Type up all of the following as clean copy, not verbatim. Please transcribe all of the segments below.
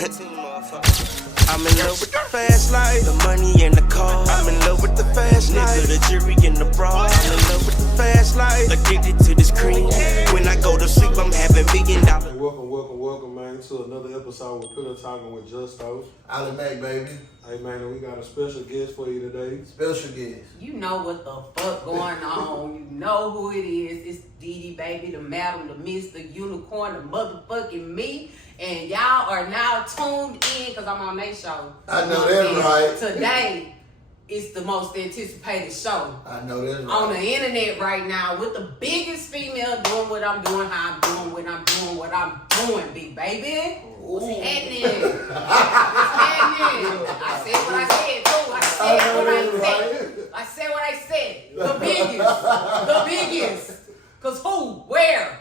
I'm in love with the fast life, the money and the car. I'm in love with the fast life, the jury and the bra. I'm in love with the fast life, addicted to this cream. When I go to sleep, I'm having $1 million. Hey, welcome, man, to another episode with Pillow Talking with Justo Oli Mac, baby. Hey, man, we got a special guest for you today. Special guest. You know what the fuck going on. You know who it is. It's Didi, baby, the madam, the miss, the unicorn, the motherfucking me. And y'all are now tuned in because I'm on their show. I know that's right. Today is the most anticipated show. I know that's right. On the internet right now with the biggest female doing what I'm doing, how I'm doing, what I'm doing, big baby. What's happening? What's happening? I said what I said, too. I said what I said. The biggest. Because who? Where?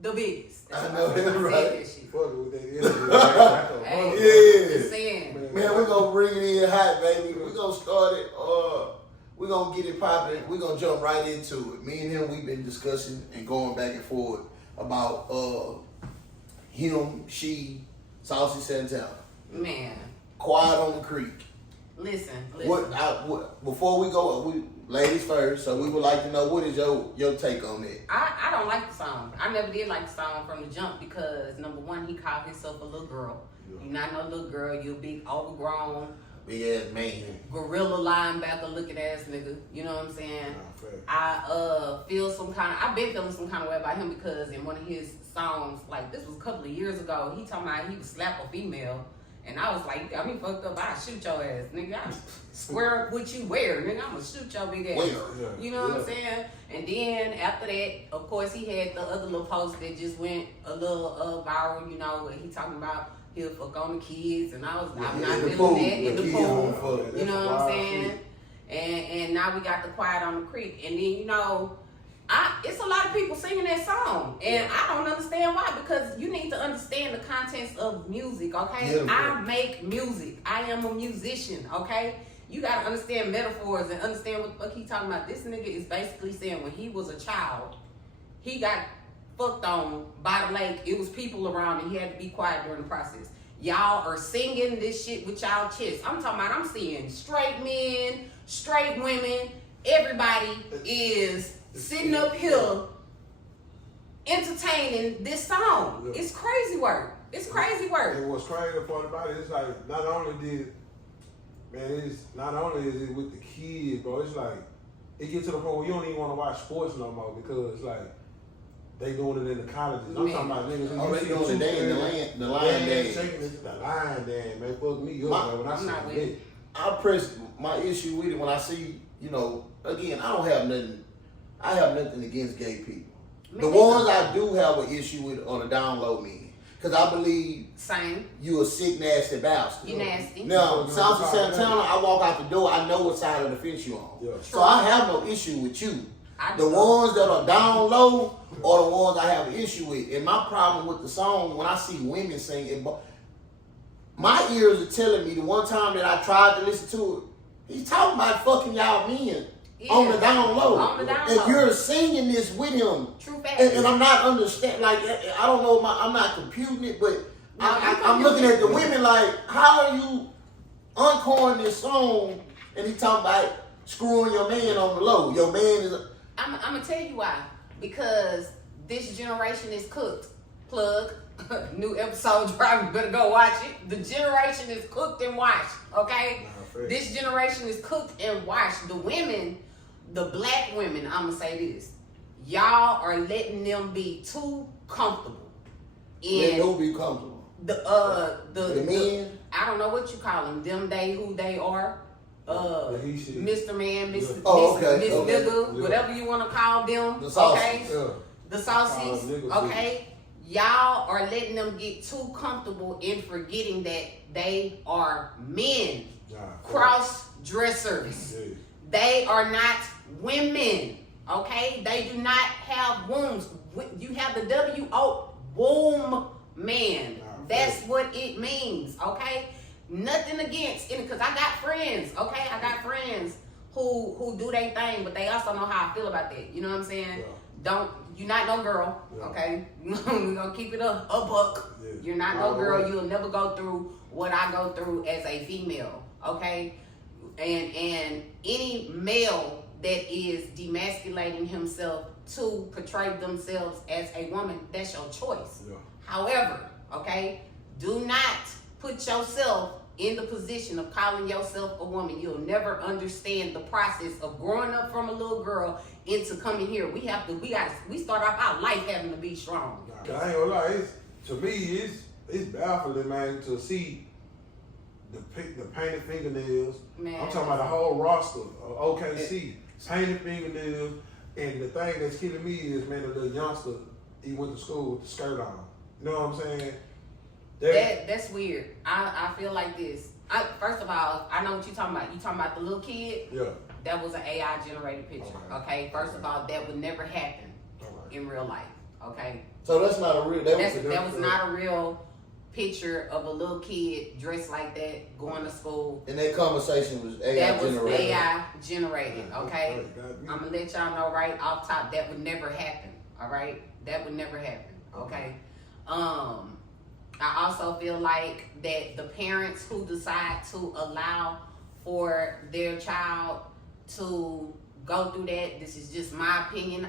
The biggest. I know that's right. Fuck with that interview. Hey, yeah. Man, we're going to bring it in hot, baby. We're going to start it. We're going to get it popping. We're going to jump right into it. Me and him, we've been discussing and going back and forth about him, she, Saucy Santana. Man. Quiet on the Creek. Listen. Before we go, ladies first, so we would like to know, what is your take on that? I don't like the song. I never did like the song from the jump because, number one, he called himself a little girl. Yeah. You're not no little girl. You're a big, overgrown, big ass man, gorilla linebacker looking ass nigga. You know what I'm saying? I feel some kind of, I've been feeling some kind of way about him because in one of his songs, like this was a couple of years ago, he talking about he would slap a female. And I was like, I mean, fucked up, I'll shoot your ass, nigga. I square up what you wear, nigga. I'm gonna shoot your big ass. You know what I'm saying? And then after that, of course, he had the other little post that just went a little viral, you know, where he talking about he'll fuck on the kids. And I was, I'm not feeling that in the pool. You know what I'm saying? And now we got the Quiet on the Creek. And then, you know, it's a lot of people singing that song, and I don't understand why, because you need to understand the contents of music, okay? Yeah, I make music. I am a musician, okay? You gotta understand metaphors and understand what the fuck he talking about. This nigga is basically saying when he was a child, he got fucked on by the lake. It was people around and he had to be quiet during the process. Y'all are singing this shit with y'all chest. I'm talking about, I'm seeing straight men, straight women, everybody is sitting up here entertaining this song. Yeah. It's crazy work. And what's crazy part about it, it's like not only is it with the kids, bro. It's like it gets to the point where you don't even want to watch sports no more because it's like they doing it in the colleges. I'm talking about niggas who doing the lion dance. The lion dance, man. Fuck me up, man. When I see it, I press my issue with it when I see, you know, again, I have nothing against gay people. The ones I do have an issue with are the down low men. Because I believe you a sick, nasty bastard. You nasty. Now, Saucy Santana, I walk out the door, I know what side of the fence you on. Yeah. So I have no issue with you. The ones that are down low are the ones I have an issue with. And my problem with the song, when I see women sing it, my ears are telling me the one time that I tried to listen to it, he's talking about fucking y'all men. Yeah. On the down low. And you're singing this with him. True fact. And I'm not understanding, like, I don't know, I'm not computing it, but I'm looking at the women like, how are you encoring this song and he talking about screwing your man on the low? Your man is I'm going to tell you why. Because this generation is cooked. Plug. New episode driving, better go watch it. The generation is cooked and washed, okay? This generation is cooked and washed. The women, the black women, I'm gonna say this. Y'all are letting them be too comfortable. Let them be comfortable. The men? I don't know what you call them. Who they are. Mr. Man, Miss Nigga, whatever you want to call them. The saucies. Okay? The saucies, okay? Y'all are letting them get too comfortable in forgetting that they are men. Cross-dressers. Yeah. They are not women, okay? They do not have wombs. You have the W-O, womb man. That's what it means, okay? Nothing against it, because I got friends, okay? I got friends who do their thing, but they also know how I feel about that. You know what I'm saying? Yeah. You're not no girl, okay? We're gonna keep it a buck. Yeah. You're not no girl. You'll never go through what I go through as a female, okay? And any male that is demasculating himself to portray themselves as a woman, that's your choice. Yeah. However, okay, do not put yourself in the position of calling yourself a woman. You'll never understand the process of growing up from a little girl into coming here. We start off our life having to be strong. I ain't gonna lie, to me, it's baffling, man, to see the painted fingernails. Man, I'm talking about the whole roster of OKC. Painted fingernails, and the thing that's killing me is, man, the little youngster, he went to school with the skirt on. You know what I'm saying? That's weird. I feel like this. First of all, I know what you're talking about. You talking about the little kid? Yeah. That was an AI generated picture. Okay. First of all, that would never happen in real life. Okay. So that's not a real. That was not a real picture of a little kid dressed like that going to school. And that conversation was AI generated. That was AI generated. Okay. I'm gonna let y'all know right off top that would never happen. All right. That would never happen. Okay. I also feel like that the parents who decide to allow for their child to go through that, this is just my opinion.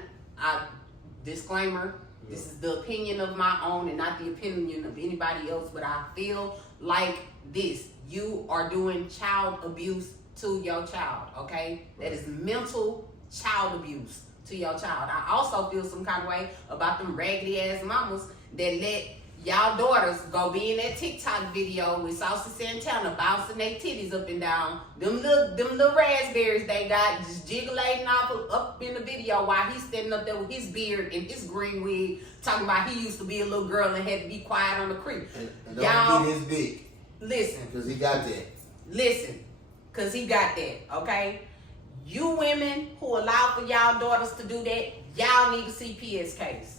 Disclaimer, this is the opinion of my own and not the opinion of anybody else, but I feel like this. You are doing child abuse to your child, okay? That is mental child abuse to your child. I also feel some kind of way about them raggedy ass mamas that let y'all daughters go be in that TikTok video with Saucy Santana bouncing their titties up and down. Them little raspberries they got just jiggling off up in the video while he's standing up there with his beard and his green wig talking about he used to be a little girl and had to be quiet on the creek. And don't beat his dick. Listen. Because he got that. Listen. Because he got that, okay? You women who allow for y'all daughters to do that, y'all need a CPS case.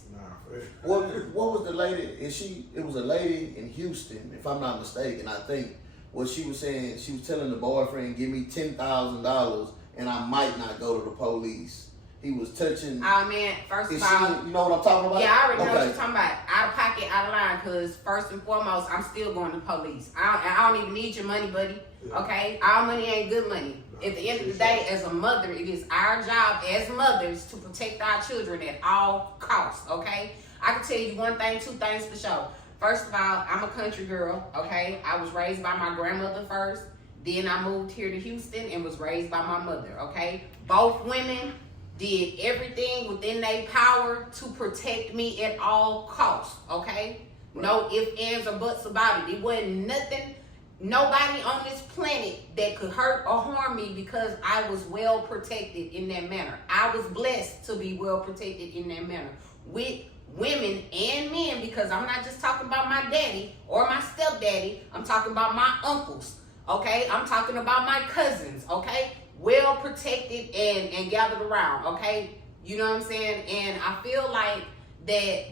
What was the lady? It was a lady in Houston, if I'm not mistaken. I think what she was saying, she was telling the boyfriend, "Give me $10,000 and I might not go to the police." He was touching. Oh man, first of all, you know what I'm talking about? Yeah, I already know what you're talking about. Out of pocket, out of line. Because first and foremost, I'm still going to police. I don't even need your money, buddy. Yeah. Okay, our money ain't good money. At the end of the day, as a mother, it is our job as mothers to protect our children at all costs, okay? I can tell you one thing, two things for sure. First of all, I'm a country girl, okay? I was raised by my grandmother first. Then I moved here to Houston and was raised by my mother, okay? Both women did everything within their power to protect me at all costs, okay? No ifs, ands, or buts about it. It wasn't nothing. Nobody on this planet that could hurt or harm me because I was well protected in that manner. I was blessed to be well protected in that manner with women and men, because I'm not just talking about my daddy or my stepdaddy. I'm talking about my uncles, okay? I'm talking about my cousins, okay? Well protected and gathered around, okay? You know what I'm saying? And I feel like that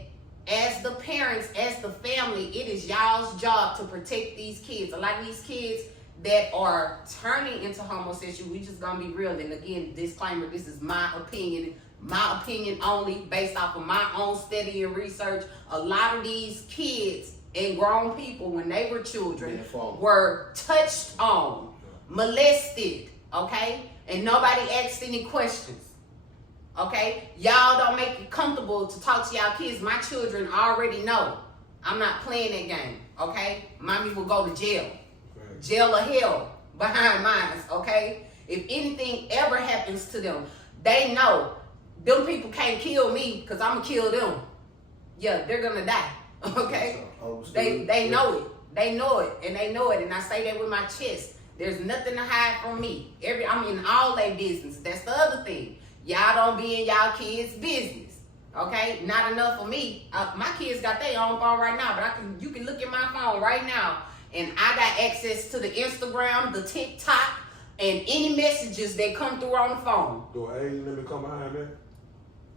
as the parents, as the family, it is y'all's job to protect these kids. A lot of these kids that are turning into homosexual, we just gonna be real. And again, disclaimer, this is my opinion only, based off of my own study and research. A lot of these kids and grown people, when they were children, were touched on, molested, okay? And nobody asked any questions. Okay, y'all don't make it comfortable to talk to y'all kids. My children already know I'm not playing that game. Okay, mommy will go to jail, jail or hell behind mine. Okay, if anything ever happens to them, they know them people can't kill me because I'm gonna kill them. Yeah, they're gonna die. Okay, they know it. They know it, and they know it. And I say that with my chest. There's nothing to hide from me. I'm in all their business. That's the other thing. Y'all don't be in y'all kids' business, okay? Not enough for me. My kids got their own phone right now, but you can look at my phone right now, and I got access to the Instagram, the TikTok, and any messages that come through on the phone. Do I ain't let me come behind me?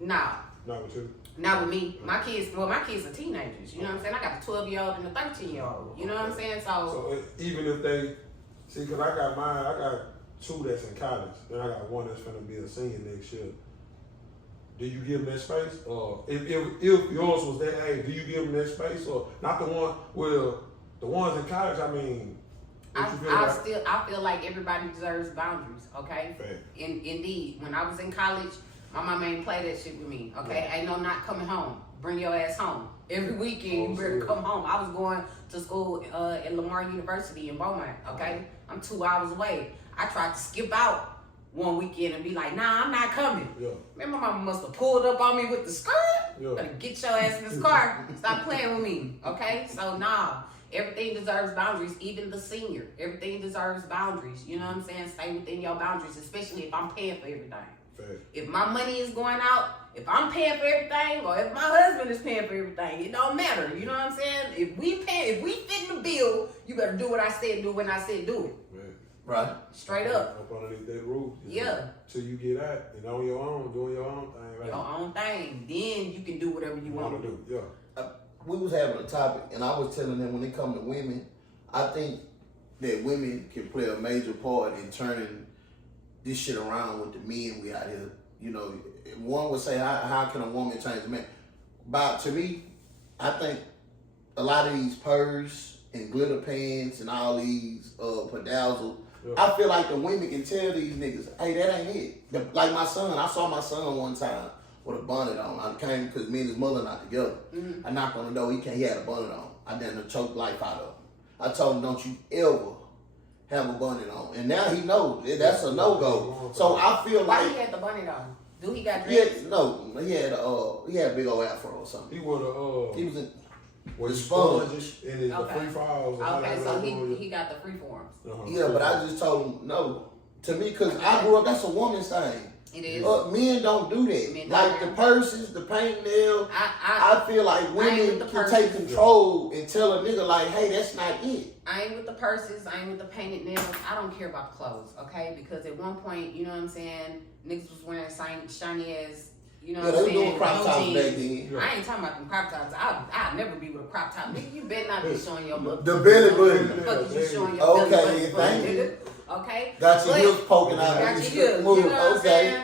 Nah. Not with you? Not with me. My kids are teenagers. You know what I'm saying? I got a 12-year-old and a 13-year-old. You know what I'm saying? So even if they, see, because I got two that's in college, then I got one that's going to be a senior next year. do you give them that space? If yours was that age, do you give them that space? Or not the one, well, the ones in college, I mean, I feel like everybody deserves boundaries, okay? Fair. Indeed. When I was in college, my mama ain't play that shit with me, okay? Ain't no not coming home. Bring your ass home. Every weekend, you better come home. I was going to school at Lamar University in Beaumont, okay? I'm 2 hours away. I tried to skip out one weekend and be like, nah, I'm not coming. Yeah. Man, my mama must have pulled up on me with the skirt. Yeah. Better get your ass in this car. Stop playing with me, okay? So, nah. Everything deserves boundaries, even the senior. Everything deserves boundaries. You know what I'm saying? Stay within your boundaries, especially if I'm paying for everything. Fair. If my money is going out, if I'm paying for everything, or if my husband is paying for everything, it don't matter. You know what I'm saying? If we fit the bill, you better do what I said, do when I said do it. Right. Straight up. Up underneath that roof. Yeah. Till you get out and on your own, doing your own thing. Right? Your own thing. Then you can do whatever you want to do. Yeah. We was having a topic, and I was telling them when it comes to women, I think that women can play a major part in turning this shit around with the men we out here. You know, one would say, how can a woman change a man? But to me, I think a lot of these purse and glitter pants and all these pedazzle, I feel like the women can tell these niggas, hey, that ain't it. Like my son, I saw my son one time with a bonnet on. I came because me and his mother not together. I knocked on the door. He had a bonnet on. I done choked life out of him. I told him, don't you ever have a bonnet on. And now he knows that's a no-go. So I feel Why like... he had the bonnet on? Do he got dreads? No, he had a big old afro or something. He was He was in the sponge. and the free falls. Okay, so he got the free forms. Yeah, but I just told him no. To me, because I grew up, that's a woman's thing. It is. Men don't do that. Men like don't. the purses, the paint nail. I feel like ain't women with the can take purses. control and tell a nigga like, hey, that's not it. I ain't with the purses. I ain't with the painted nails. I don't care about the clothes, okay? Because at one point, you know what I'm saying, niggas was wearing shiny ass, you know what I'm they saying? doing crop tops jeans. back then. I ain't talking about them crop tops. I'll never be with a crop top. Nigga, you better not be showing your mother. The belly button. Fuck is you showing your belly button Okay, for, thank nigga? you. Okay? Got your hips poking out. Got Got your hips. You know what I'm okay. saying?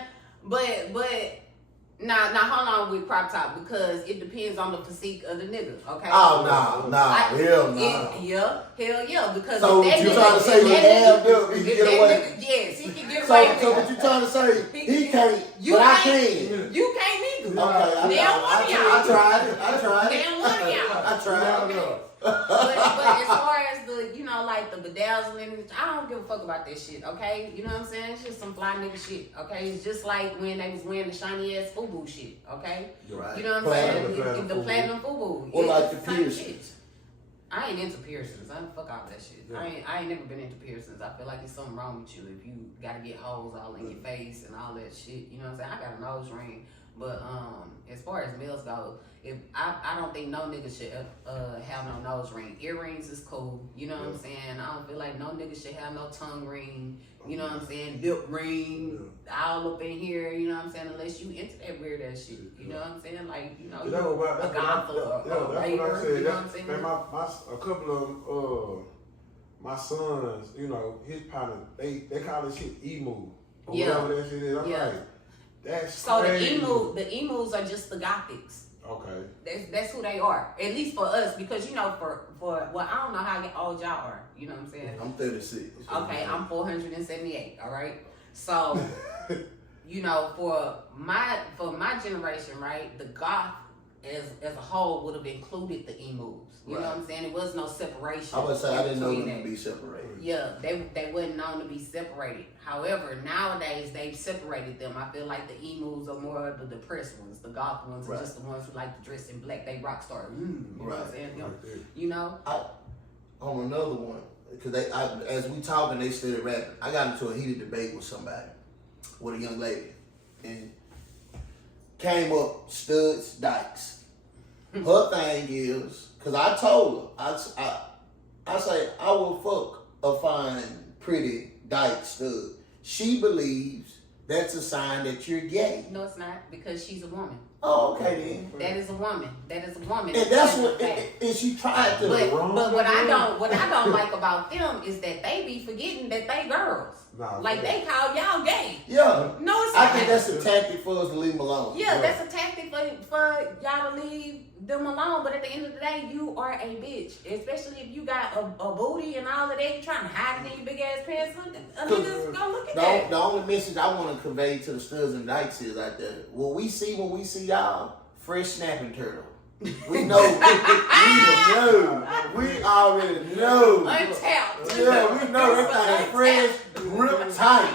But now hold on with crop top because it depends on the physique of the nigga, okay? Oh, nah, hell Hell yeah, because so if that you nigga, trying to say he halved up, he can get away? Yes, he can get away. So what you trying to say? He can't, You but I can't. can. You can't either. Okay, I tried it. Damn one of y'all. I tried. But as far as the, you know, like the bedazzling, I don't give a fuck about that shit, okay? You know what I'm saying? It's just some fly nigga shit, okay? It's just like when they was wearing the shiny ass FUBU shit, okay? Right. You know what I'm saying? The platinum FUBU. Or like the same piercings. shit. I ain't into piercings. I fuck all that shit. Yeah. I ain't never been into piercings. I feel like there's something wrong with you if you gotta get holes all in your face and all that shit. You know what I'm saying? I got a nose ring, but as far as males go, if I don't think no nigga should have no nose ring. Earrings is cool. You know what I'm saying? I don't feel like no nigga should have no tongue ring. You know what I'm saying? Lip ring, all up in here. You know what I'm saying? Unless you into that weird ass shit. You know what I'm saying? Like, you know, a goth or a raver. You know what I'm saying? Man, a couple of them, my sons, you know, his partner, they call this shit emu. Or whatever that shit is. I'm like, that's so crazy. the emus are just the gothics. Okay. That's who they are. At least for us, because you know, for well, I don't know how old y'all are. You know what I'm saying? I'm 36. Okay, I'm 478. All right. So, you know, for my generation, right, the goth as a whole would have included the emus. You know what I'm saying? It was no separation. I would say I didn't know them to be separated. Yeah, they wasn't known to be separated. However, nowadays they've separated them. I feel like the emus are more the depressed ones. The goth ones are just the ones who like to dress in black. They rock stars. You know what I'm saying? You know? On another one, because as we talking, they started rapping. I got into a heated debate with somebody, with a young lady, and came up studs, dykes. Her thing is, because I told her, I say, I will fuck a fine, pretty dyke stud. She believes that's a sign that you're gay. No, it's not, because she's a woman. Oh, okay then. That is a woman. That is a woman. And that's what. And she tried to. But what I don't like about them is that they be forgetting that they girls. Like they call y'all gay. Yeah. No, it's I not. think that's a tactic for us to leave them alone. Yeah, that's a tactic for y'all to leave them alone. But at the end of the day, you are a bitch. Especially if you got a booty and all of that. You trying to hide it in your big ass pants. Niggas go look at that. The only message I want to convey to the studs and dykes is out there. When we see y'all, fresh snapping turtle. We know. We already know. Untapped. Yeah, we know that thing fresh, real tight.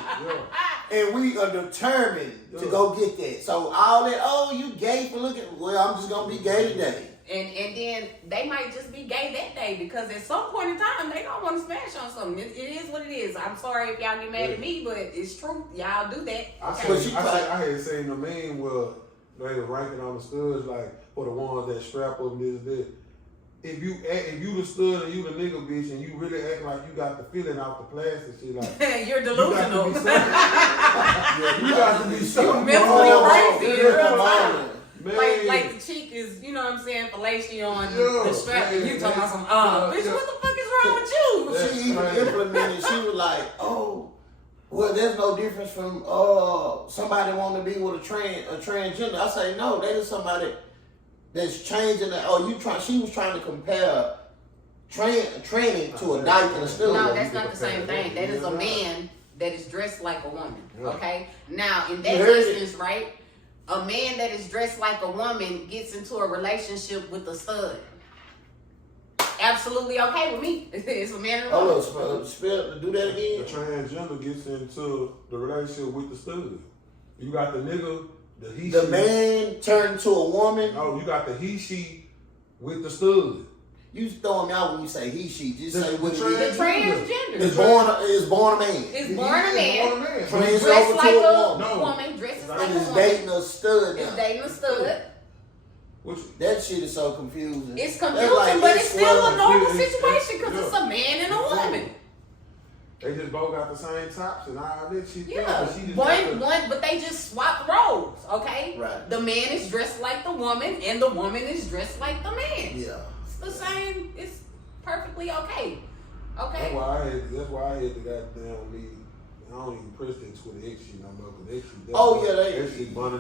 And we are determined to go get that. So all that, oh, you gay for looking, well, I'm just going to be gay today. And then they might just be gay that day because at some point in time, they don't want to smash on something. It is what it is. I'm sorry if y'all get mad at me, but it's true. Y'all do that. I had seen the meme where they were ranking on the studs, like, for the ones that strap up this. If you the stud and you the nigga bitch and you really act like you got the feeling off the plastic shit, like you're delusional. You got to be so mentally crazy. Like the cheek is, you know what I'm saying, fellatio on the strap, and you talking about some bitch, what the fuck is wrong with you? She even implemented. She was like, oh. Well, there's no difference from somebody wanting to be with a transgender. I say no, that is somebody that's changing. She was trying to compare training to a dyke and a stud. No, that's not the same thing. That is a man that is dressed like a woman. Okay. Now, in that instance, right, a man that is dressed like a woman gets into a relationship with a stud. Absolutely okay with me. It's a man and a woman. Do that again. The transgender gets into the relationship with the stud. You got the nigga, the man turned to a woman. No, you got the he/she with the stud. You throwing me out when you say he/she. Just say what it is. The transgender. Is born a man. It's born a man. Dressed like a woman. Dresses like a woman. Is dating a stud. Is dating a stud. That shit is so confusing. It's confusing, but it's still a normal situation because it's a man and a woman. They just both got the same tops and all that shit. Yeah, but they just swap roles, okay? Right. The man is dressed like the woman, and the woman is dressed like the man. Yeah. It's the same. It's perfectly okay. Okay. That's why I had to goddamn leave. I don't even press that Twitter X shit no more.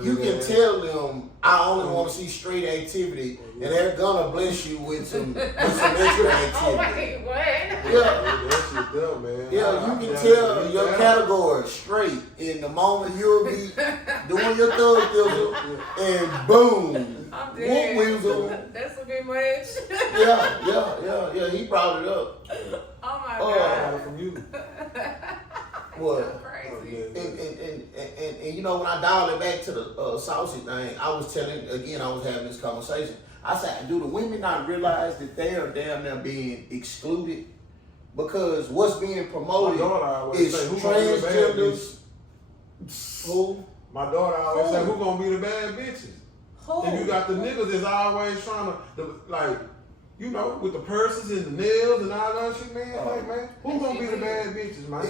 You can tell them I only want to see straight activity, and they're gonna bless you with some extra activity. Oh wait, what? That shit there, man. Yeah, you can tell your category straight in the moment you'll be doing your thug fizzle, and boom, I'm whoop. That's a bit much. Yeah. He brought it up. Oh my god. From you. What? Crazy. And you know, when I dialed it back to the saucy thing, I was having this conversation. I said, do the women not realize that they are damn near being excluded? Because what's being promoted is transgenders. Who? My daughter always say, who gonna be the bad bitches? Who? And you got the niggas that's always trying to, like, you know, with the purses and the nails and all that shit, man. Like, man, who gonna be the bad bitches, man?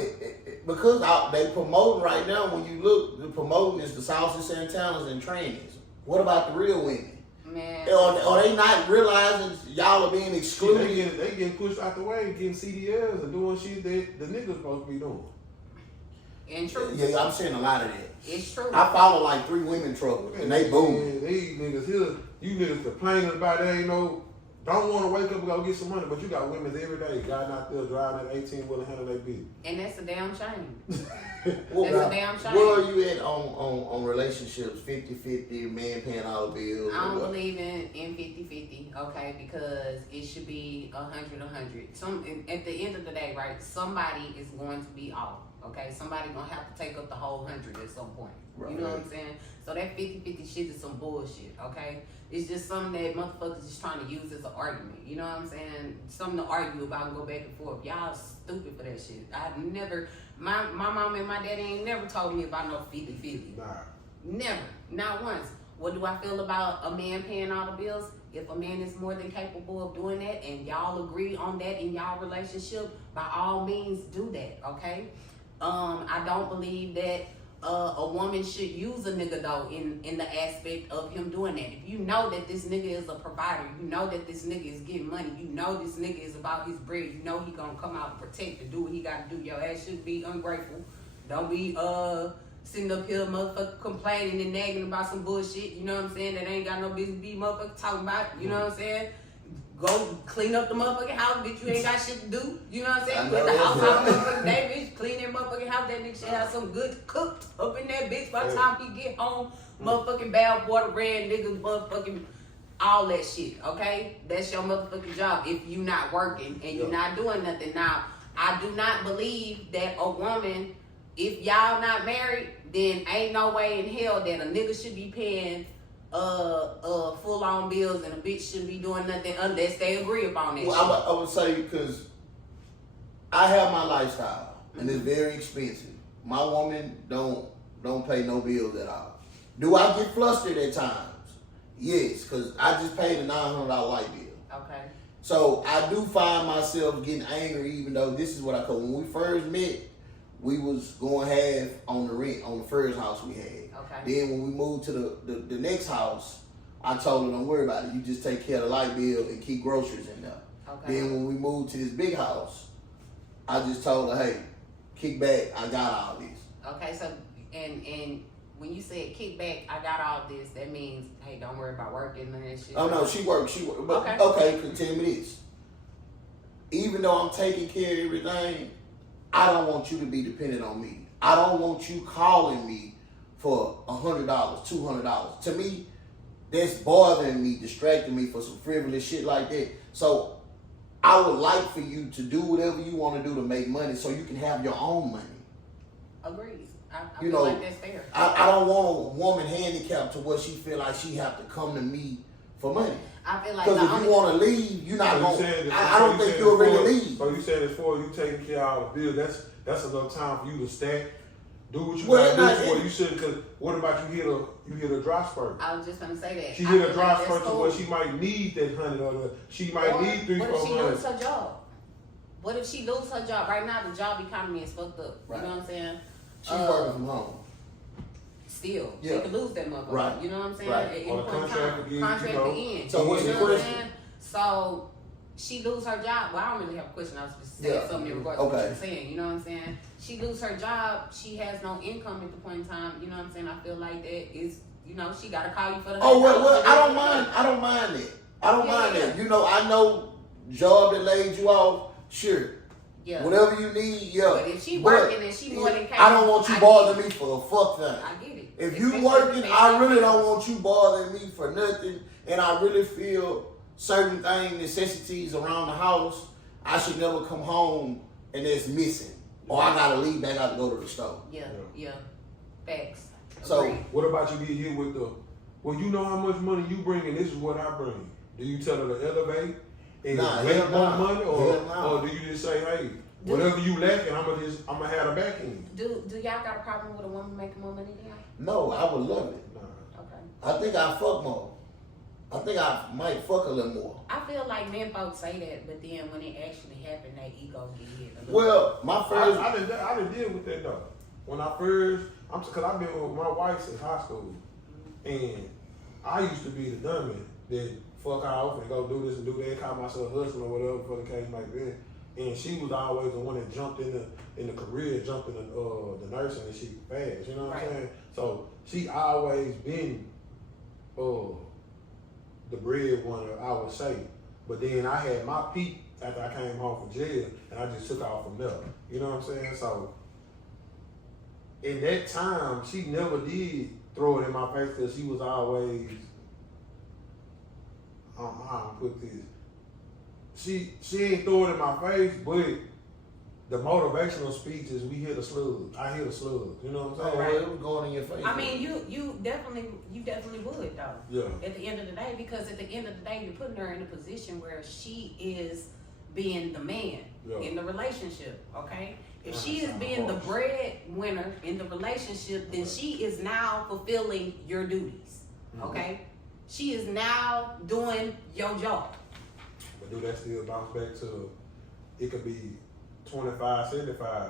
Because they promoting right now, when you look, the promoting is the Saucy Santanas and trannies. What about the real women? Man. Are they not realizing y'all are being excluded? They getting pushed out the way, getting CDLs and doing shit that the niggas supposed to be doing. In truth. Yeah, I'm seeing a lot of that. It's true. I follow like 3 women trouble, and they boom. These niggas here, you niggas complaining about they ain't no, don't want to wake up and go get some money, but you got women every day riding out there driving that 18-wheeler handle their business. And that's a damn shame. That's a damn shame. Where are you at on relationships? 50-50, man paying all the bills? I don't believe in 50-50, okay, because it should be 100-100. At the end of the day, right, somebody is going to be off, okay? Somebody gonna have to take up the whole 100 at some point. Right. You know what I'm saying? So that 50-50 shit is some bullshit, okay? It's just something that motherfuckers is trying to use as an argument. You know what I'm saying? Something to argue about and go back and forth. Y'all stupid for that shit. I've never, my mom and my daddy ain't never told me about no 50-50. Nah. Never. Not once. What do I feel about a man paying all the bills? If a man is more than capable of doing that and y'all agree on that in y'all relationship, by all means do that, okay? I don't believe that a woman should use a nigga though in the aspect of him doing that. If you know that this nigga is a provider, you know that this nigga is getting money, you know this nigga is about his bread, you know he gonna come out and protect and do what he gotta do. Your ass should be ungrateful. Don't be sitting up here motherfucker complaining and nagging about some bullshit, you know what I'm saying, that ain't got no business be motherfucker talking about, you know what I'm saying? Go clean up the motherfucking house, bitch. You ain't got shit to do. You know what I'm saying? Put the house out motherfucking day, bitch. Clean that motherfucking house. That nigga should have some good cooked up in that bitch by the time he get home. Motherfucking bath water, red niggas, motherfucking all that shit. Okay? That's your motherfucking job if you not working and you not doing nothing. Now, I do not believe that a woman, if y'all not married, then ain't no way in hell that a nigga should be paying full on bills and a bitch shouldn't be doing nothing unless they agree upon that. Well, I would say because I have my lifestyle and it's very expensive. My woman don't pay no bills at all. Do I get flustered at times? Yes, because I just paid a $900 light bill. Okay. So I do find myself getting angry, even though this is what I call. When we first met, we was going half on the rent on the first house we had. Okay. Then when we moved to the next house, I told her, don't worry about it. You just take care of the light bill and keep groceries in there. Okay. Then when we moved to this big house, I just told her, hey, kick back. I got all this. Okay, so and when you said kick back, I got all this, that means, hey, don't worry about working and that shit. Oh no, she works. But okay, tell me this. Even though I'm taking care of everything, I don't want you to be dependent on me. I don't want you calling me for $100, $200. To me, that's bothering me, distracting me for some frivolous shit like that. So I would like for you to do whatever you want to do to make money so you can have your own money. Agreed. I You feel know, like that's fair. I don't want a woman handicapped to where she feel like she have to come to me for money. I feel like Because if you want to leave, you're not going to. I don't think you'll really leave. So you said it's for you taking care of all the bills. That's enough time for you to stack. Do what you Well, gotta do for you shouldn't. Cause what about you hit a dry spurt? I was just gonna say that. She hit a dry spurt to where she might need that $100 or she might need $300. What if she lose her job? What if she lose her job? Right now, the job economy is fucked up. Right. You know what I'm saying? She's working from home. Still, Yeah. she could lose that motherfucker. Right. You know what I'm saying? Right. At any Or the point in contract time, again, contract you know. to end. So what's you the know what I'm question? saying? So she lose her job. Well, I don't really have a question. I was just saying something in regards to what you're saying. You know what I'm saying? She lose her job. She has no income at the point in time. You know what I'm saying? I feel like that is, you know, she got to call you for the. Oh well, I don't mind. I don't mind that. I don't mind that. You know, I know job that laid you off. Sure. Yeah. Whatever you need, yeah. But if she working and she more than capable, I don't want you bothering me for a fuck thing. I get it. If you working, I really don't want you bothering me for nothing. And I really feel certain things, necessities around the house, I should never come home and it's missing. Or I gotta leave back out to go to the store. Yeah. Facts. So what about you get hit with the, well, you know how much money you bring and this is what I bring. Do you tell her to elevate and make more money or do you just say, hey, whatever you lacking, I'm gonna have the back end? Do y'all got a problem with a woman making more money than y'all? no, I would love it. Nah. Okay. I think I fuck more. I think I might fuck a little more. I feel like men folks say that, but then when it actually happened, their ego get hit. Well, my first, I didn't deal with that though. When I first, cause I've been with my wife since high school, and I used to be the dummy that fuck off and go do this and do that, call myself hustling or whatever for the case might be. And she was always the one that jumped in the career, jumped in the nursing and shit fast. You know what I'm saying? So she always been the breadwinner, I would say. But then I had my peak after I came home from jail, and I just took off from there. You know what I'm saying? So in that time, she never did throw it in my face because she was always, I don't know how to put this. She ain't throw it in my face, but the motivational speeches, we hear the slugs. I hear the slugs. You know what I'm saying? well, it was going in your face. I mean, you definitely would though. Yeah. At the end of the day, because at the end of the day, you're putting her in a position where she is being the man in the relationship. Okay. If she is being the breadwinner in the relationship, then she is now fulfilling your duties. Okay. She is now doing your job. But do that still bounce back to, it could be 25, 75,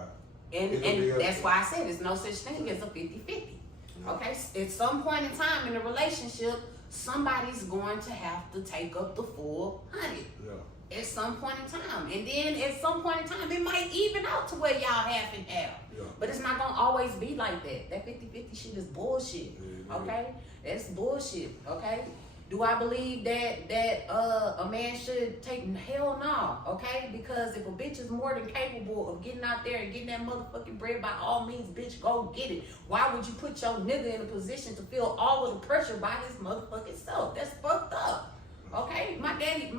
And that's why I said there's no such thing as a 50-50. Okay, at some point in time in a relationship, somebody's going to have to take up the full 100. Yeah. At some point in time. And then at some point in time, it might even out to where y'all half and half. Yeah. But it's not gonna always be like that. That 50-50 shit is bullshit. Okay? That's bullshit. Okay? Do I believe that a man should take? Hell no, okay? Because if a bitch is more than capable of getting out there and getting that motherfucking bread, by all means, bitch, go get it. Why would you put your nigga in a position to feel all of the pressure by his motherfucking self? That's fucked up, okay? My daddy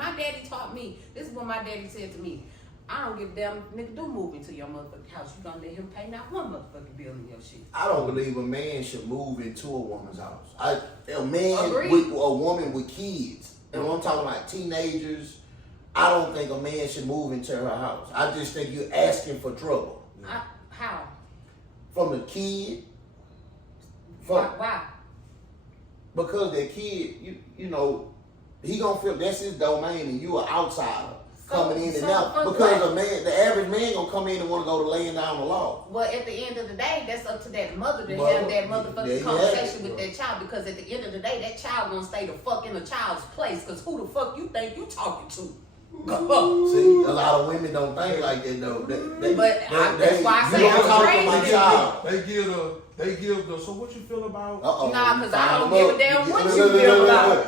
taught me, this is what my daddy said to me. I don't give a damn, nigga, do move into your motherfucking house. You gonna let him pay not one motherfucking bill in your shit. I don't believe a man should move into a woman's house. A man with a woman with kids, and when I'm talking about teenagers, I don't think a man should move into her house. I just think you're asking for trouble. How? From the kid. Why? Because that kid, you know, he gonna feel that's his domain, and you are outsider. Coming in and out because the average man gonna come in and want to go to laying down the law. Well, at the end of the day, that's up to that mother to have that motherfucking conversation with that child, because at the end of the day, that child gonna stay the fuck in the child's place. Because who the fuck you think you talking to? See, a lot of women don't think like that though. That's why I say I'm crazy. They give the, so what you feel about? Nah, because I don't give a damn what you feel about.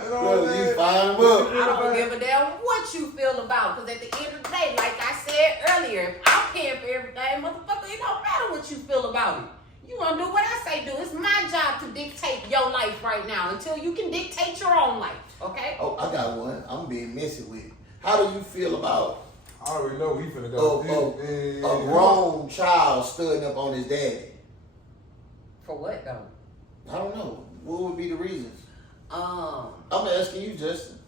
I don't give a damn what you feel about. Because at the end of the day, like I said earlier, if I'm paying for everything, motherfucker, it don't matter what you feel about it. You gonna do what I say do. It's my job to dictate your life right now until you can dictate your own life, okay? Oh, I got one. I'm being messy with it. How do you feel about I already know we finna go a grown child stood up on his daddy? For what though? I don't know. What would be the reasons? I'm asking you, Justin.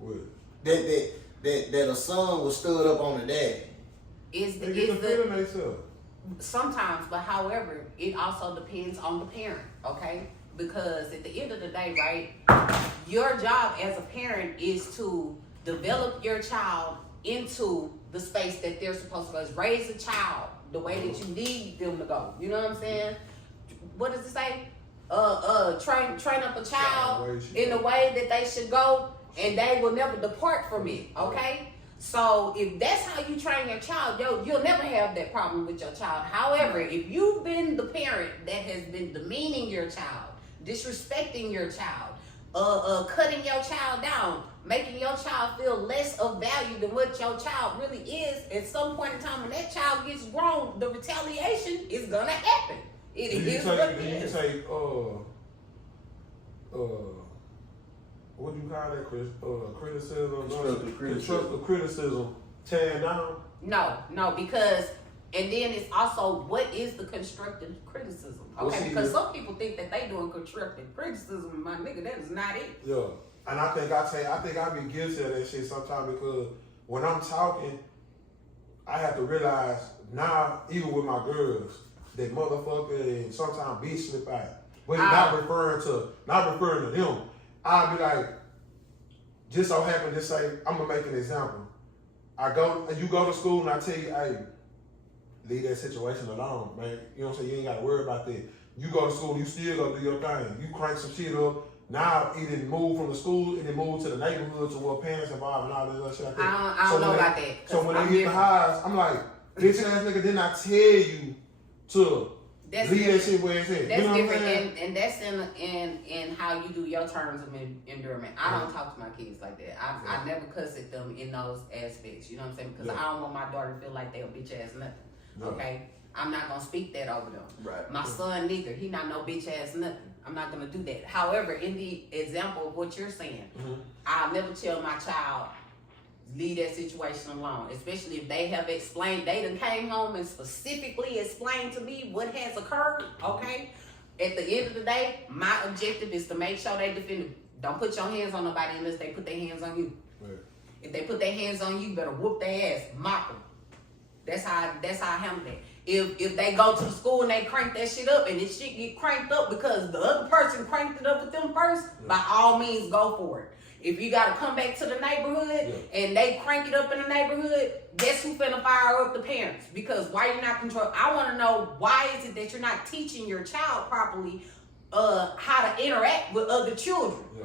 What? That a son was stood up on the daddy. Sometimes, but however, it also depends on the parent, okay? Because at the end of the day, right, your job as a parent is to develop your child into the space that they're supposed to go. Is raise a child the way that you need them to go. You know what I'm saying? What does it say? Train up a child in the way that they should go, and they will never depart from it. Okay? So if that's how you train your child, you'll never have that problem with your child. However, if you've been the parent that has been demeaning your child, disrespecting your child, cutting your child down, making your child feel less of value than what your child really is, at some point in time when that child gets grown, the retaliation is gonna happen. It is what it is. You say, what do you call that? Criticism? Criticism tearing down? No, because, and then it's also, what is the constructive criticism? Okay, because some people think that they doing constructive criticism, my nigga, that is not it. Yeah, and I think I be guilty of that shit sometimes, because when I'm talking, I have to realize now, even with my girls, that motherfucker and sometimes bitch slip out. But not referring to them. I'll be like, just so happen to say, I'm gonna make an example. You go to school and I tell you, hey, leave that situation alone, man. You know what I'm saying? You ain't gotta worry about that. You go to school, you still go do your thing. You crank some shit up. Now it didn't move from the school, it didn't move to the neighborhood to where parents involved and all that other shit like that. I don't know about that. So when they hit the highs, I'm like, bitch ass nigga, didn't I tell you to leave that shit where it's at? That's you know different, and that's in how you do your terms of endearment. I don't talk to my kids like that. I never cuss at them in those aspects. You know what I'm saying? Because I don't want my daughter to feel like they're a bitch ass nothing. Okay, I'm not gonna speak that over them. Right. My son neither. He not no bitch ass nothing. I'm not gonna do that. However, in the example of what you're saying, I'll never tell my child, leave that situation alone, especially if they have explained, they done came home and specifically explained to me what has occurred, okay? At the end of the day, my objective is to make sure they defend it. Don't put your hands on nobody unless they put their hands on you. Right. If they put their hands on you, you better whoop their ass, mock them. That's how I handle that. If they go to the school and they crank that shit up and this shit get cranked up because the other person cranked it up with them first, by all means go for it. If you gotta come back to the neighborhood and they crank it up in the neighborhood, guess who finna fire up the parents? Because why you not control? I want to know why is it that you're not teaching your child properly how to interact with other children? Yeah,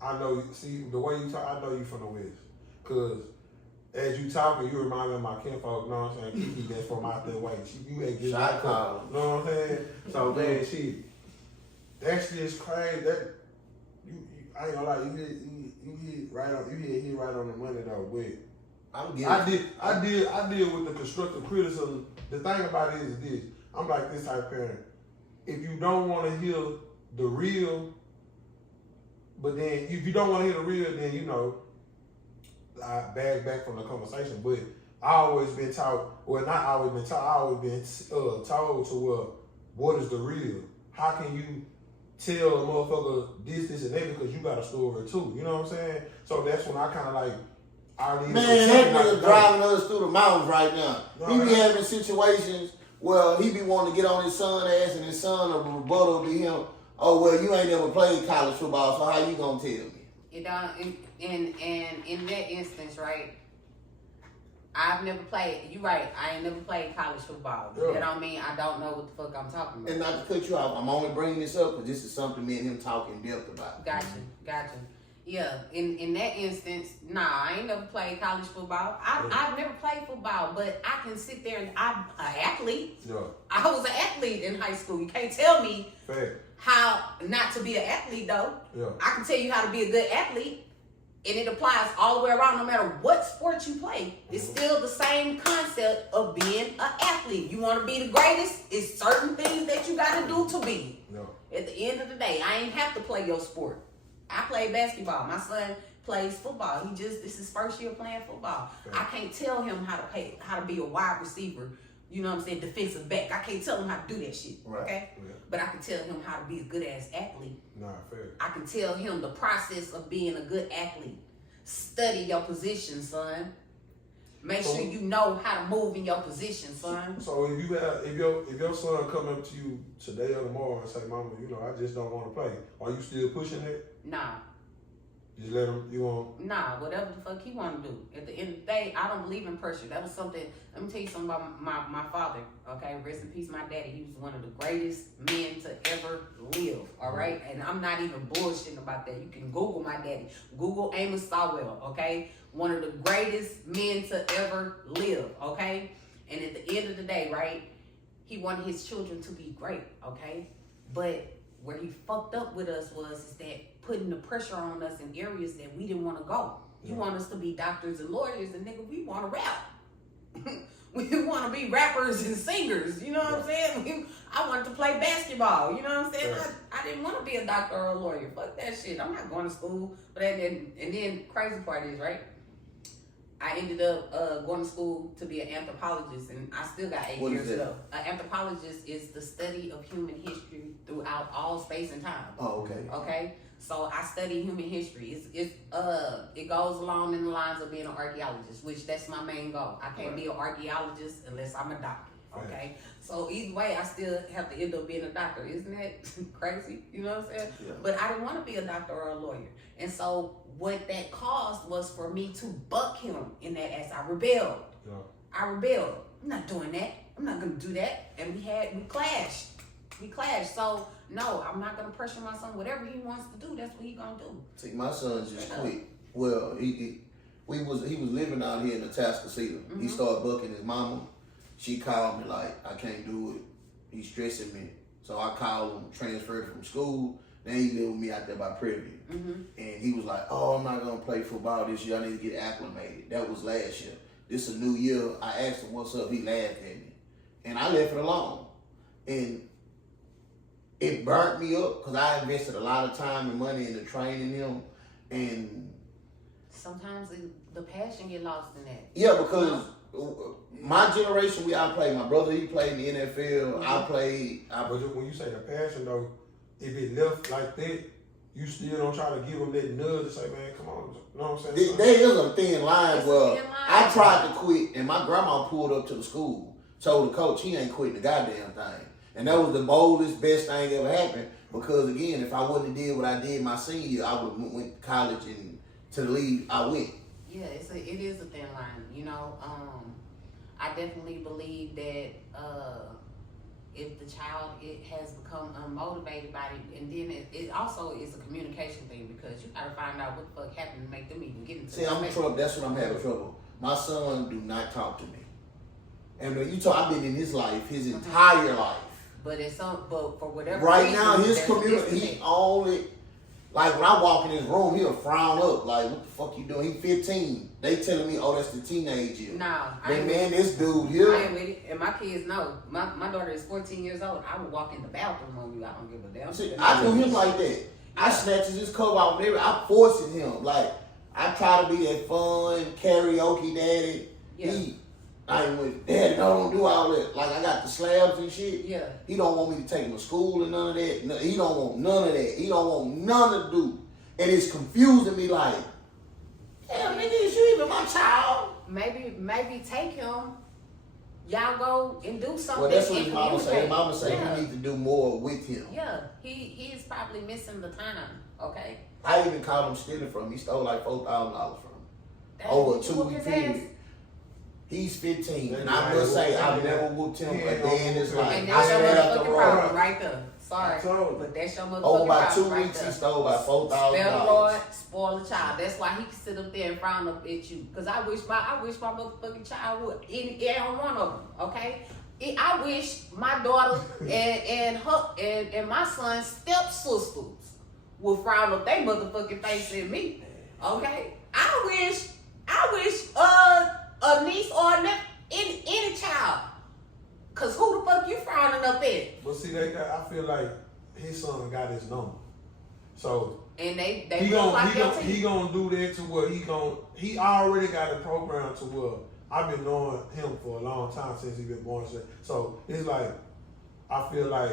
I know. See the way you talk, I know you from the West, cause as you talking, you remind me of my kinfolk. You know what I'm saying? Kiki, that's from out that way. You ain't getting that call. You know what I'm saying? So man, that's just crazy. That I ain't gonna lie, you hit right on the money though. But I deal with the constructive criticism. The thing about it is this: I'm like this type of parent. If you don't want to hear the real, but then if you don't want to hear the real, then you know, I back from the conversation. But I always been taught. Well, not always been taught. I always been told to what is the real? How can you tell a motherfucker this, and that because you got a story too. You know what I'm saying? So that's when I kind of like, man, that nigga driving us through the mountains right now. He be having situations where he be wanting to get on his son ass and his son a rebuttal to him. Oh, well, you ain't never played college football, so how you gonna tell me? You know, in that instance, right? I've never played. You right. I ain't never played college football. Yeah. That don't mean I don't know what the fuck I'm talking about. And not to cut you off, I'm only bringing this up because this is something me and him talk in depth about. Gotcha. Yeah. In that instance, nah, I ain't never played college football. I've never played football, but I can sit there and I'm an athlete. Yeah. I was an athlete in high school. You can't tell me how not to be an athlete though. Yeah. I can tell you how to be a good athlete. And it applies all the way around no matter what sport you play. It's still the same concept of being an athlete. You want to be the greatest, it's certain things that you got to do to be. No. At the end of the day, I ain't have to play your sport. I play basketball. My son plays football. This is his first year playing football. Okay. I can't tell him how to be a wide receiver. You know what I'm saying? Defensive back. I can't tell him how to do that shit. Right. Okay? Yeah. But I can tell him how to be a good ass athlete. Nah, fair. I can tell him the process of being a good athlete. Study your position, son. Make sure you know how to move in your position, son. So if your son come up to you today or tomorrow and say, "Mama, you know, I just don't want to play," are you still pushing it? Nah. Just let him. You want? Nah, whatever the fuck he want to do. At the end of the day, I don't believe in pressure. That was something. Let me tell you something about my father. Okay, rest in peace, my daddy. He was one of the greatest men to ever live. All right, and I'm not even bullshitting about that. You can Google my daddy. Google Amos Sowell. Okay, one of the greatest men to ever live. Okay, and at the end of the day, right, he wanted his children to be great. Okay, but where he fucked up with us is that putting the pressure on us in areas that we didn't want to go. You want us to be doctors and lawyers, and nigga, we want to rap. We want to be rappers and singers. You know what I'm saying? I wanted to play basketball. You know what I'm saying? I didn't want to be a doctor or a lawyer. Fuck that shit. I'm not going to school. But then crazy part is, right, I ended up going to school to be an anthropologist, and I still got 8 years to go. An anthropologist is the study of human history throughout all space and time. Oh, okay. Okay. So I study human history. It goes along in the lines of being an archaeologist, which that's my main goal. I can't be an archaeologist unless I'm a doctor. Okay. So either way, I still have to end up being a doctor. Isn't that crazy? You know what I'm saying? Yeah. But I didn't want to be a doctor or a lawyer. And so what that caused was for me to buck him in that as I rebelled. Yeah. I rebelled. I'm not doing that. I'm not going to do that. And we clashed. So no, I'm not gonna pressure my son. Whatever he wants to do, that's what he gonna do. See, my son just quit. Well, he was living out here in the Atascocita. He started bucking his mama. She called me like, I can't do it. He's stressing me. So I called him, transferred from school. Then he lived with me out there by Prairie. And he was like, oh, I'm not gonna play football this year. I need to get acclimated. That was last year. This is a new year. I asked him what's up. He laughed at me, and I left it alone. And it burnt me up because I invested a lot of time and money into training him, and sometimes the passion get lost in that. Yeah, because my generation, we all played. My brother, he played in the NFL. I played. But when you say the passion, though, if it left like that, you still don't try to give them that nudge to say, man, come on. You know what I'm saying? There is a thin line. Well, I tried to quit, and my grandma pulled up to the school, told the coach he ain't quitting the goddamn thing. And that was the boldest, best thing ever happened. Because again, if I wouldn't have did what I did my senior year, I would have went to college and to leave, I went. Yeah, it is a thin line. You know, I definitely believe that if the child has become unmotivated by it, and then it also is a communication thing, because you gotta find out what the fuck happened to make them even get into. See, I'm in trouble. That's what I'm having trouble. My son do not talk to me, and when you talk, I've been in his life, his entire life. But but for whatever right reason, now, his community, he only. Like, when I walk in his room, he'll frown up. Like, what the fuck you doing? He 15. They telling me, oh, that's the teenage year. Nah. But man, this dude here. I ain't with it. And my kids know. My daughter is 14 years old. I would walk in the bathroom on you. I don't give a damn. See, I do him like that. I snatches his coat off and everything. I forcing him. Like, I try to be that fun, karaoke daddy. Yeah. I ain't with daddy, don't do all that. Like, I got the slabs and shit. Yeah. He don't want me to take him to school and none of that. No, he don't want none of that. He don't want none to do. And it's confusing me like, damn, nigga, is you even my child? Maybe take him. Y'all go and do something. Well, that's what his mama said. His mama said yeah. we need to do more with him. Yeah, he is probably missing the time. Okay. I even caught him stealing from him. He stole like $4,000 from him. Over a 2-week period. He's 15, and I must say I've never whooped him a day in his life. And I that's your swear out the motherfucking road. problem right there. Sorry, but that's your motherfucking Over about 2 problem right weeks, there. he stole about $4,000. Spell spoil the child. That's why he can sit up there and frown up at you. Cause I wish my motherfucking child would. And one of them, okay. I wish my daughter and my son's stepsisters would frown up their motherfucking face at me. Okay. I wish a niece or a nephew, any child. Cause who the fuck you frowning up at? But see, I feel like his son got his number. So and they he gonna do that to where he already got a program to where I've been knowing him for a long time since he been born. So it's like I feel like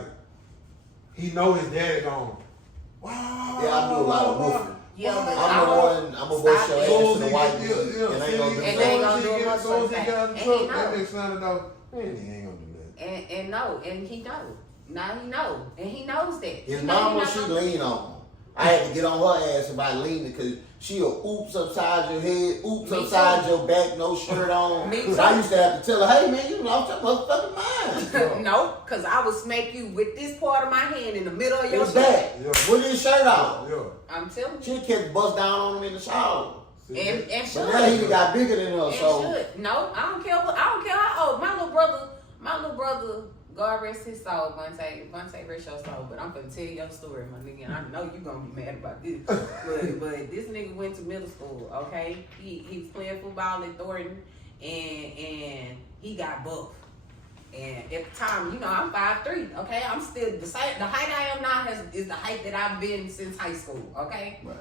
he know his daddy gone. Wow. Yeah, I do a lot of woofing. Yeah, but I'm a voice your ass to the white man, and ain't gonna do nothing. So he got in trouble. That makes sense though. He ain't gonna do that. And he know. Now he know, and he knows that. His mama, she lean on him. I had to get on her ass about leaning because she'll oops upside your head, oops upside your back, no shirt on. Me too. I used to have to tell her, hey man, you lost your motherfucking mind. No, because I would smack you with this part of my hand in the middle of your back. Yeah. With his shirt off. Yeah. I'm telling you. She kept bust down on him in the shower. And should. But now he got bigger than her, and so. Should. No, I don't care how old. My little brother, God rest his soul, Vontae rest your soul, but I'm gonna tell you your story, my nigga, and I know you gonna be mad about this. but this nigga went to middle school, okay? He was playing football at Thornton, and he got buffed. And at the time, you know, I'm 5'3", okay? I'm still the height I am now is the height that I've been since high school, okay? Right.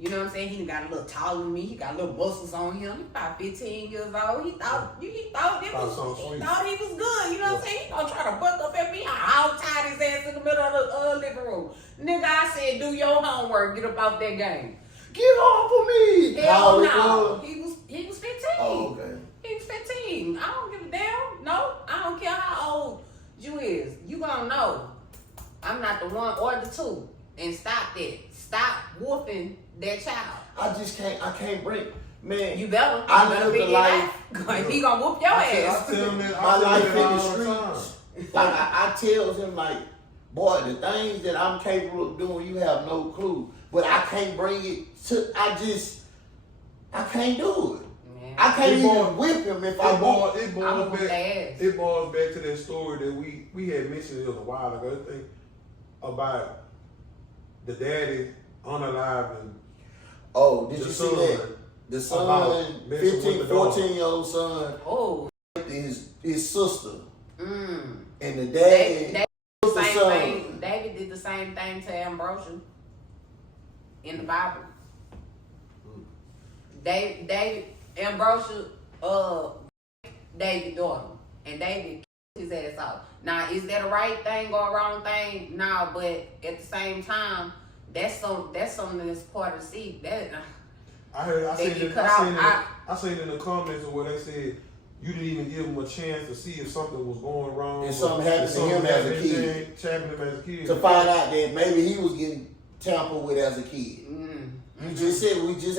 You know what I'm saying? He got a little taller than me. He got little muscles on him. He about 15 years old. He thought he was good. You know what I'm saying? He gonna try to buck up at me. I'll tie his ass in the middle of the living room. Nigga, I said, do your homework. Get up out that game. Get off of me. Hell no. He was 15. Oh, okay. He was 15. I don't give a damn. No, I don't care how old you is. You gonna know. I'm not the one or the two. And stop that. Stop whooping that child. I can't break. Man, You better. I better live be the life. He gonna whoop your ass. I tell him that My life in the all the time. streets. Like I tell him, like, boy, the things that I'm capable of doing, you have no clue. But I can't bring it to. I can't do it. Man. I can't even whip him if I want. It boils back to that story that we had mentioned it a while ago. I think about the daddy unaliving. Oh, did you see that? The son, 15, 14-year-old son, Oh. his sister. Mm. And the dad David did the same thing. David did the same thing to Ambrosia in the Bible. David Ambrosia, David's daughter, and David kicked his ass off. Now, is that a right thing or a wrong thing? No, but at the same time, that's something that's part of the seed. I seen in the comments where they said you didn't even give him a chance to see if something was going wrong. And something happened to him as a kid. Happened to him as a kid. To find out that maybe he was getting tampered with as a kid. You just said you just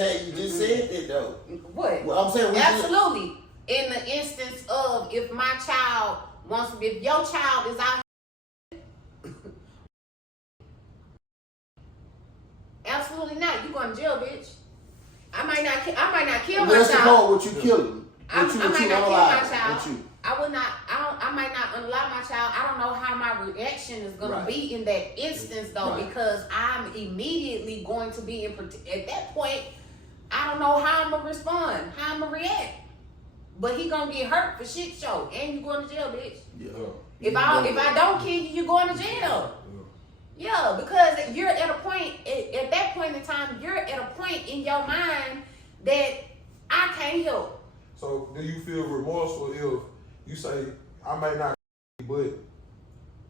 said that though. What? Well, I'm saying absolutely. In the instance of if my child wants to be, if your child is out, absolutely not. You going to jail, bitch. I might not kill my that's child. That's the part what you kill him. I might not kill my child. I would not. I might not unalive my child. I don't know how my reaction is going to be in that instance, though, because I'm immediately going to be at that point. I don't know how I'm gonna respond, how I'm gonna react. But he gonna get hurt for shit show, and you going to jail, bitch. Yeah. If I don't kill you, you're going to jail. Yeah, because you're at a point at that point in time. You're at a point in your mind that I can't help. So do you feel remorseful if you say, I may not, but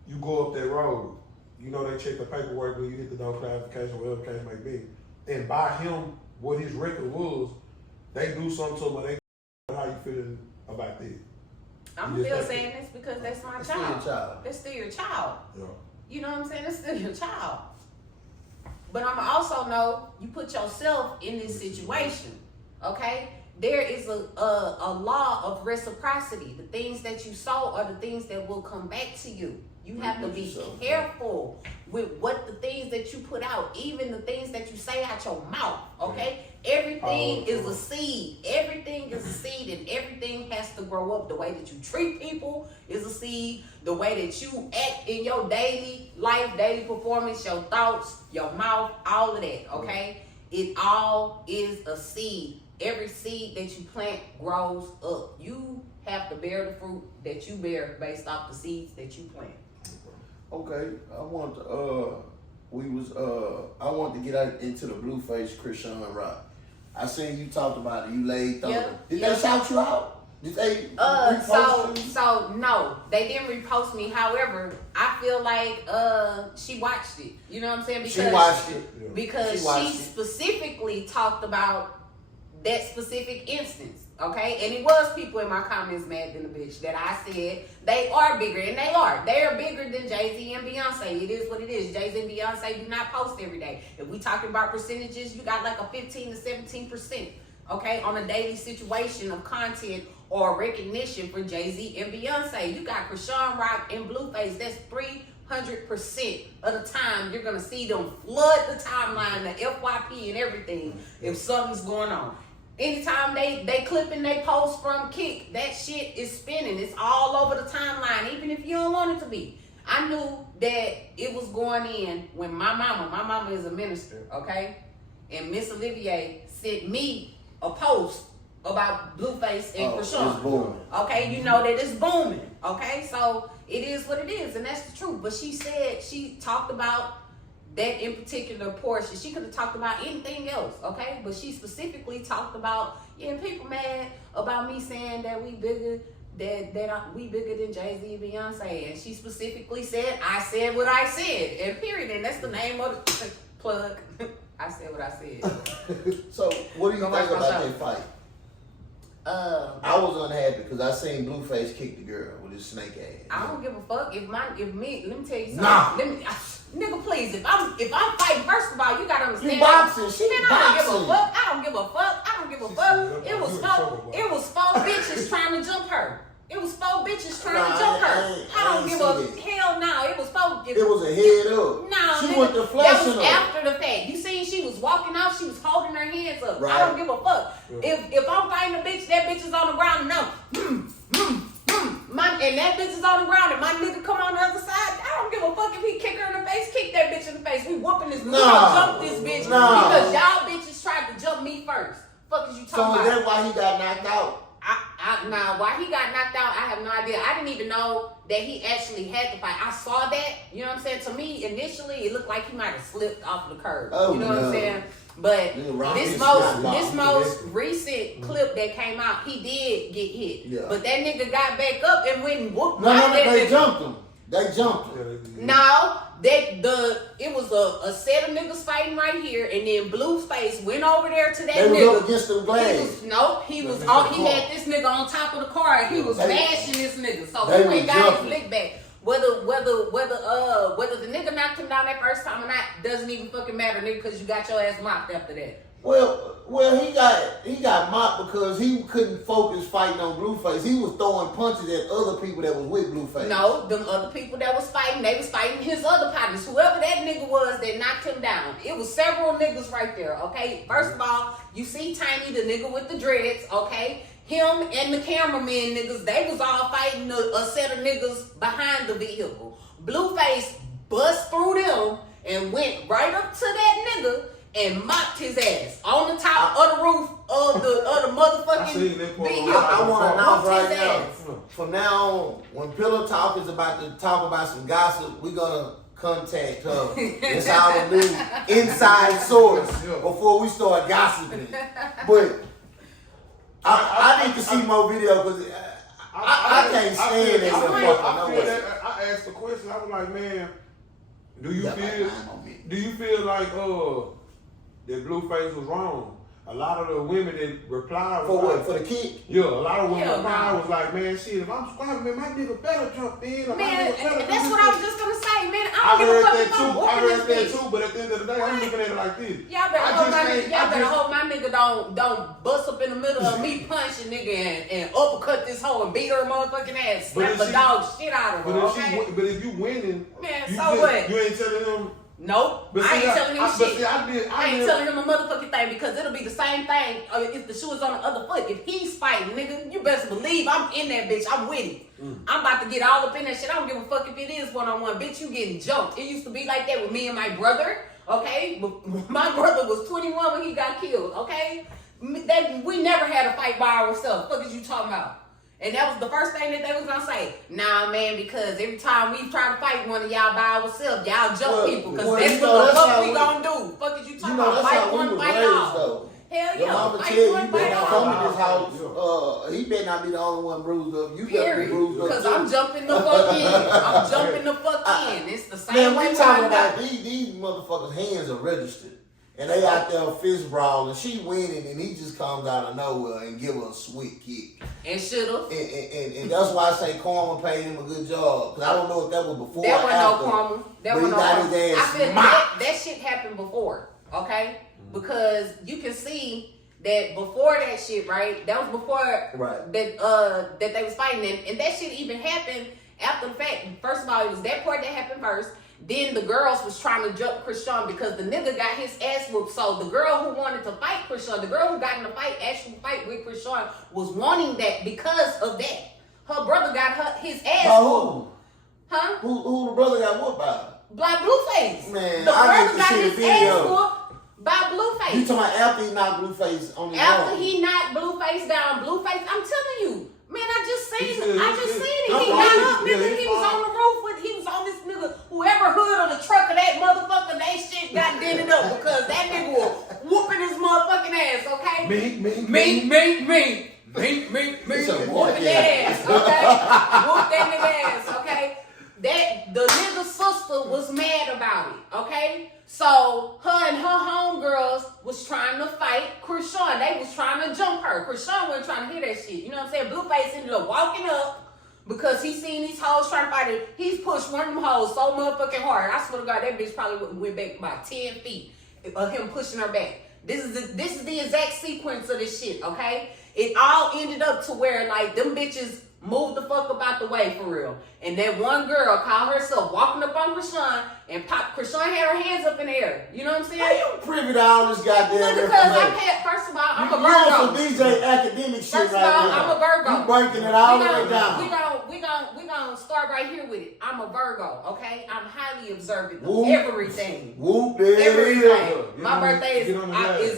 you go up that road, you know they check the paperwork when you get the no clarification, whatever the case may be, and by him, what his record was, they do something to him, but they how you feeling about that? I'm still saying this because that's my child. Still your child. That's still your child. Yeah. You know what I'm saying? That's still your child. But I'm also know you put yourself in this situation, okay? There is a law of reciprocity. The things that you sow are the things that will come back to you. You have to be careful with what the things that you put out, even the things that you say out your mouth, okay? Everything is a seed. Everything is a seed, and everything has to grow up. The way that you treat people is a seed. The way that you act in your daily life, daily performance, your thoughts, your mouth, all of that, okay? It all is a seed. Every seed that you plant grows up. You have to bear the fruit that you bear based off the seeds that you plant. Okay, I want to get out into the Blueface Christian Rock. I seen you talked about it. You laid thunder. Did they shout you out? Did they repost you? So no, they didn't repost me. However, I feel like she watched it. You know what I'm saying? Because she watched it. Because she specifically talked about that specific instance. Okay, and it was people in my comments mad than a bitch that I said they are bigger, and they are. They are bigger than Jay-Z and Beyonce. It is what it is. Jay-Z and Beyonce do not post every day. If we talking about percentages, you got like a 15 to 17%, okay, on a daily situation of content or recognition for Jay-Z and Beyonce. You got Krishan Rock and Blueface. That's 300% of the time you're gonna see them flood the timeline, the FYP and everything if something's going on. Anytime they clip and they post from Kick, that shit is spinning. It's all over the timeline, even if you don't want it to be. I knew that it was going in when my mama is a minister, okay? And Miss Olivier sent me a post about Blueface and Krishan. Okay, you know that it's booming, okay? So it is what it is, and that's the truth. But she said, she talked about that in particular portion. She could have talked about anything else, okay? But she specifically talked about, people mad about me saying that we bigger, we bigger than Jay-Z and Beyonce. And she specifically said, I said what I said, and period. And that's the name of the plug. I said what I said. So what do you think about that fight? I was unhappy because I seen Blueface kick the girl with his snake ass. I don't give a fuck if me. Let me tell you something. Nigga, please. If I'm fighting, first of all, you gotta understand. You boxing. I don't give a fuck. It was four bitches trying to jump her. It was four bitches trying to jump her. I don't give a hell no. It was four. It was a head up. No, she went to flashing that was after the fact. You seen she was walking out. She was holding her hands up. Right. I don't give a fuck. Yeah. If I'm fighting a bitch, that bitch is on the ground now. And that bitch is on the ground, and my nigga come on the other side. I don't give a fuck if he kick her in the face. Kick that bitch in the face. We whooping this. We gonna jump this bitch because y'all bitches tried to jump me first. Fuck is you talking about? So is that why he got knocked out? Why he got knocked out, I have no idea. I didn't even know that he actually had to fight. I saw that, you know what I'm saying? To me, initially, it looked like he might have slipped off the curb. Oh, you know what I'm saying? But this most recent clip that came out, he did get hit. Yeah. But that nigga got back up and went and whooped. They jumped him. They jumped him. No, it was a set of niggas fighting right here, and then Blueface went over there to that nigga. They was up against the glass. He had this nigga on top of the car, and he was mashing this nigga. So he went got his lick back. Whether the nigga knocked him down that first time or not doesn't even fucking matter, nigga, because you got your ass mopped after that. Well, he got mopped because he couldn't focus fighting on Blueface. He was throwing punches at other people that was with Blueface. No, them other people that was fighting, they was fighting his other partners. Whoever that nigga was that knocked him down. It was several niggas right there, okay? First of all, you see Tiny, the nigga with the dreads, okay? Him and the cameraman niggas, they was all fighting a set of niggas behind the vehicle. Blueface bust through them and went right up to that nigga and mopped his ass on the top of the roof of the motherfucking vehicle. I want to announce right now, from now on, when Pillow Talk is about to talk about some gossip, we're going to contact her. It's our new inside source before we start gossiping. But I need to see more video because I can't stand it. I asked the question, I was like, man, do you feel like that Blueface was wrong? A lot of the women that replied for what? For the kick? Yeah, a lot of women replied was like, man, shit, if I'm squabbling, man, my nigga better jump in. Man, that's what I was just gonna say, man. I don't give a fuck if I'm I heard that too, but at the end of the day, I'm looking at it like this. Y'all better hope my nigga don't bust up in the middle of me punching nigga and uppercut this hoe and beat her motherfucking ass, slap the dog shit out of her. But if you winning, man, so what? You ain't telling them. Nope, I ain't telling him shit. I ain't telling him a motherfucking thing because it'll be the same thing if the shoe is on the other foot. If he's fighting, nigga, you best believe I'm in that bitch. I'm with him. I'm about to get all up in that shit. I don't give a fuck if it is one-on-one. Bitch, you getting jumped. It used to be like that with me and my brother, okay? My brother was 21 when he got killed, okay? We never had a fight by ourselves. What is you talking about? And that was the first thing that they was gonna say. Nah, man, because every time we try to fight one of y'all by ourselves, y'all jump people. Because that's what the fuck we gonna do. Fuck is you talking about? Fight one, fight all. Hell yeah. Mama tell you, you better not come to this house. He better not be the only one bruised up. You better be bruised up. Because I'm jumping the fuck in. I'm jumping the fuck in. It's the same way. Man, we talking about these motherfuckers' hands are registered. And they out there fist brawling. She winning, and he just comes out of nowhere and give her a sweet kick. And should've. And that's why I say Karma paid him a good job. Because I don't know if that was before or after. That wasn't no Karma. That wasn't no Karma. I feel that shit happened before, okay? Because you can see that before that shit, right? That was before that they was fighting. And that shit even happened after the fact. First of all, it was that part that happened first. Then the girls was trying to jump Krishan because the nigga got his ass whooped. So the girl who wanted to fight Krishan, the girl who got in the fight, actual fight with Krishan, was wanting that because of that. Her brother got his ass whooped. Huh? Who the brother got whooped by? By Blueface. Man, the brother got his ass whooped by Blueface. You talking about after he knocked Blueface on the ground? After he knocked Blueface down, Blueface, I'm telling you. Man, I just seen it. He got up, nigga. He was on the roof he was on this nigga. Whoever hood on the truck of that motherfucker, they shit got dented up because that nigga was whooping his motherfucking ass, okay? Me. Whooping that ass, okay? Whoop that nigga ass, okay? That the nigga's sister was mad about it, okay? So her and her homegirls was trying to fight Krishan. They was trying to jump her. Krishan wasn't trying to hear that shit. You know what I'm saying? Blueface ended up walking up because he seen these hoes trying to fight her. He's pushed one of them hoes so motherfucking hard. I swear to God, that bitch probably went back about 10 feet of him pushing her back. This is the exact sequence of this shit, okay? It all ended up to where like them bitches moved the fuck up out the way for real. And that one girl called herself walking up on Krishan and Krishan had her hands up in the air. You know what I'm saying? How you privy to all this goddamn because first of all, I'm a Virgo. You DJ academic shit first of all, I'm a Virgo. You breaking it all the way down. We gonna start right here with it. I'm a Virgo, okay? I'm highly observant of everything. Everything. My birthday is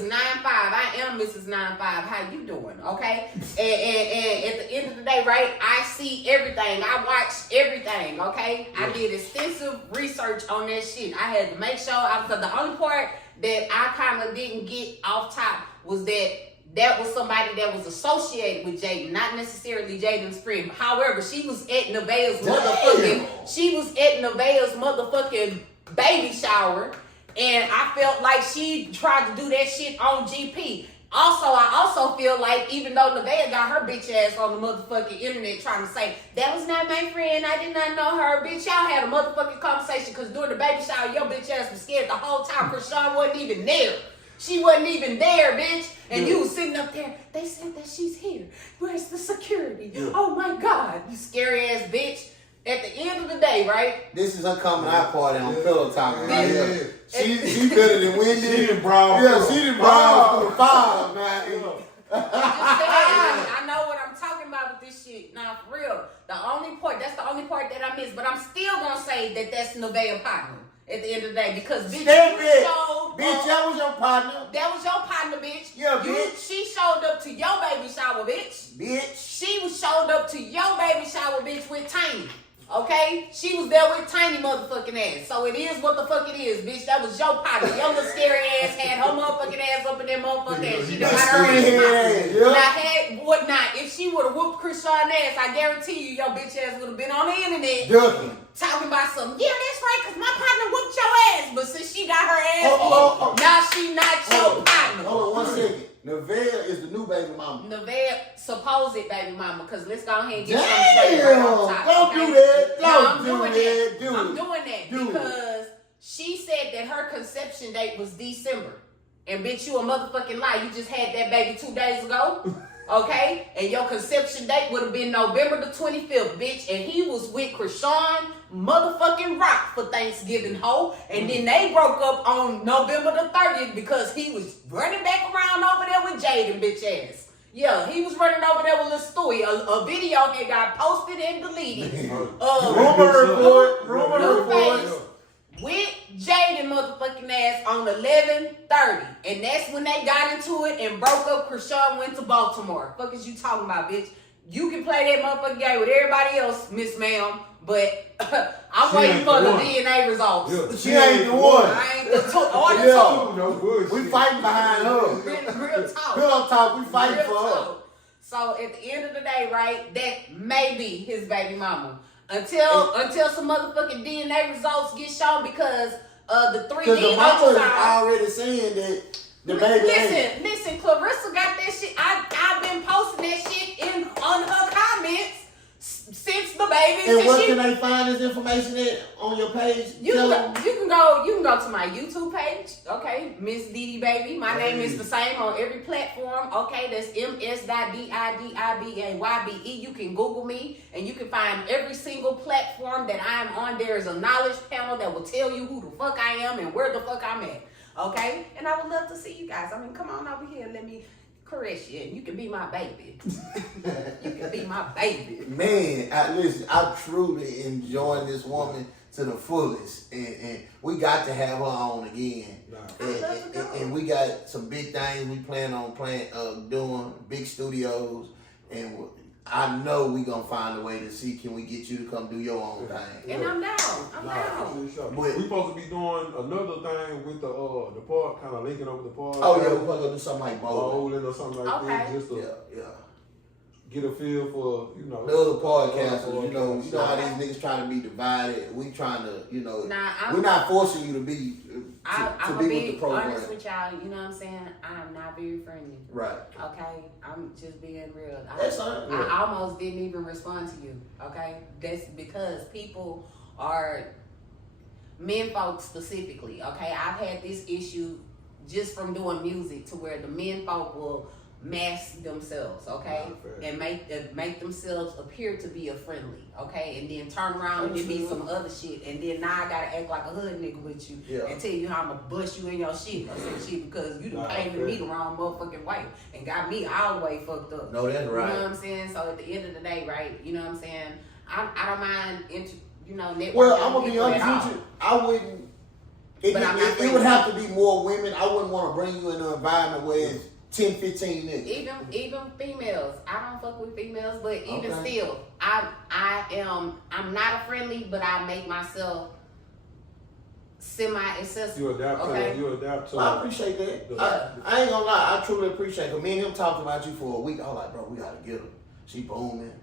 9/5. I am Mrs. 9/5. How you doing? Okay? and at the end of the day, right? I see everything. I watch everything, okay? I did extensive research on that shit. I had to make sure, because the only part that I kind of didn't get off top was that was somebody that was associated with Jaden, not necessarily Jaden's friend. However, she was at Nevaeh's motherfucking baby shower, and I felt like she tried to do that shit on GP. Also, I also feel like even though Nevaeh got her bitch ass on the motherfucking internet trying to say, that was not my friend, I did not know her, bitch, y'all had a motherfucking conversation because during the baby shower, your bitch ass was scared the whole time Krishan wasn't even there. She wasn't even there, bitch. And you was sitting up there, they said that she's here. Where's the security? Oh my God, you scary ass bitch. At the end of the day, right? This is her coming out party on Pillow Talk right here. Yeah. She better than Wendy. She done brawl. Yeah, she done brawl through the fire, man. I know what I'm talking about with this shit. Nah, for real. That's the only part that I missed. But I'm still gonna say that that's Nevaeh partner at the end of the day because bitch, Bitch, that was your partner. That was your partner, bitch. Yeah, bitch. She showed up to your baby shower, bitch. She showed up to your baby shower, bitch, with Tiny. Okay? She was there with Tiny motherfucking ass. So it is what the fuck it is, bitch. That was your partner. Your little scary ass had her motherfucking ass up in that motherfucking ass. She done got her ass. Now, what not? If she would have whooped Krishan ass, I guarantee you your bitch ass would have been on the internet talking about something. Yeah, that's right, because my partner whooped your ass. But since she got her ass, now she not your partner. Hold on 1 second. Nevaeh is the new baby mama. Nevaeh supposed baby mama, because let's go ahead and get Damn, something straight right off top. Don't Okay? do that. I'm Don't doing that Do it. because she said that her conception date was December. And bitch, you a motherfucking lie. You just had that baby 2 days ago. Okay? And your conception date would have been November the 25th, bitch. And he was with Krishan motherfucking Rock for Thanksgiving, ho. And then they broke up on November the 30th because he was running back around over there with Jaden, bitch ass. Yeah, he was running over there with Lil Stewie. A video had got posted and deleted. Rumor report. With Jaden motherfucking ass on 11/30. And that's when they got into it and broke up. Krishan went to Baltimore. Fuck is you talking about, bitch? You can play that motherfucking game with everybody else, Miss Ma'am. But I'm waiting for the DNA results. Yeah, she ain't the one. I ain't the two. No bullshit. We fighting behind her. Real talk. Pillow Talk, we fighting Real for her. So at the end of the day, right, that may be his baby mama. Until some motherfucking DNA results get shown because the 3D Because the mama is ultrasound. already saying that the baby ain't. Listen, Clarissa got that shit. I've been posting that shit on her comments since the baby. And where can they find this information at on your page? You can go to my YouTube page, okay, Miss Didi Baby. My name is the same on every platform, okay. That's ms.didibabyE. You can Google me and you can find every single platform that I am on. There is a knowledge panel that will tell you who the fuck I am and where the fuck I'm at, okay. And I would love to see you guys. I mean, come on over here and let me caress you, and you can be my baby. You can be my baby. Man, listen, I truly enjoying this woman to the fullest, and we got to have her on again. And we got some big things we plan on doing, big studios, and I know we gonna find a way to see can we get you to come do your own thing. And I'm down. I'm down. But we supposed to be doing another thing with the park, kind of linking up with the park. Oh yeah, we're gonna do something like bowling or something like that, just to get a feel for the other podcasters. You know how these niggas trying to be divided. We trying to, we're not forcing you to be. I'm be gonna with the be program. honest with y'all. You know what I'm saying? I'm not very friendly. Right. Okay. I'm just being real. I almost didn't even respond to you. Okay. That's because people are men folks specifically. Okay. I've had this issue just from doing music to where the men folk will mask themselves, okay, and make themselves appear to be a friendly, okay, and then turn around and it be some other shit, and then now I gotta act like a hood nigga with you and tell you how I'm gonna bust you in your shit or some shit because you done painted me the wrong motherfucking way and got me all the way fucked up. No, that's right. You know what I'm saying? So at the end of the day, right? You know what I'm saying? I don't mind, networking. Well, I'm gonna be honest with you. I wouldn't. It would have to be more women. I wouldn't want to bring you in an environment where it's 10, 15 niggas. Even females. I don't fuck with females, but even still, I'm not a friendly, but I make myself semi-accessible. You adapt to I appreciate that. I ain't gonna lie, I truly appreciate it. Me and him talked about you for a week. I was like, bro, we gotta get her. She booming.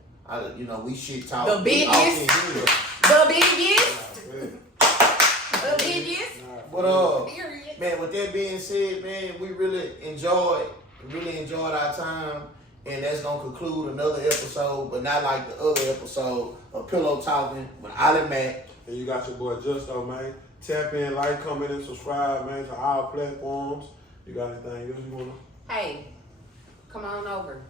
We shit talk. The biggest. But man, with that being said, man, we really enjoyed Really enjoyed our time. And that's gonna conclude another episode, but not like the other episode of Pillow Talking with Oli Mac. And you got your boy Justo, man. Tap in, like, comment, and subscribe, man, to our platforms. You got anything else you wanna? Hey, come on over.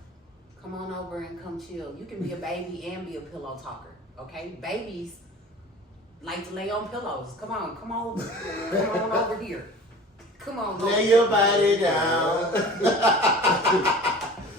Come on over and come chill. You can be a baby and be a pillow talker, okay? Babies like to lay on pillows. Come on over here. Come on. Lay your body down.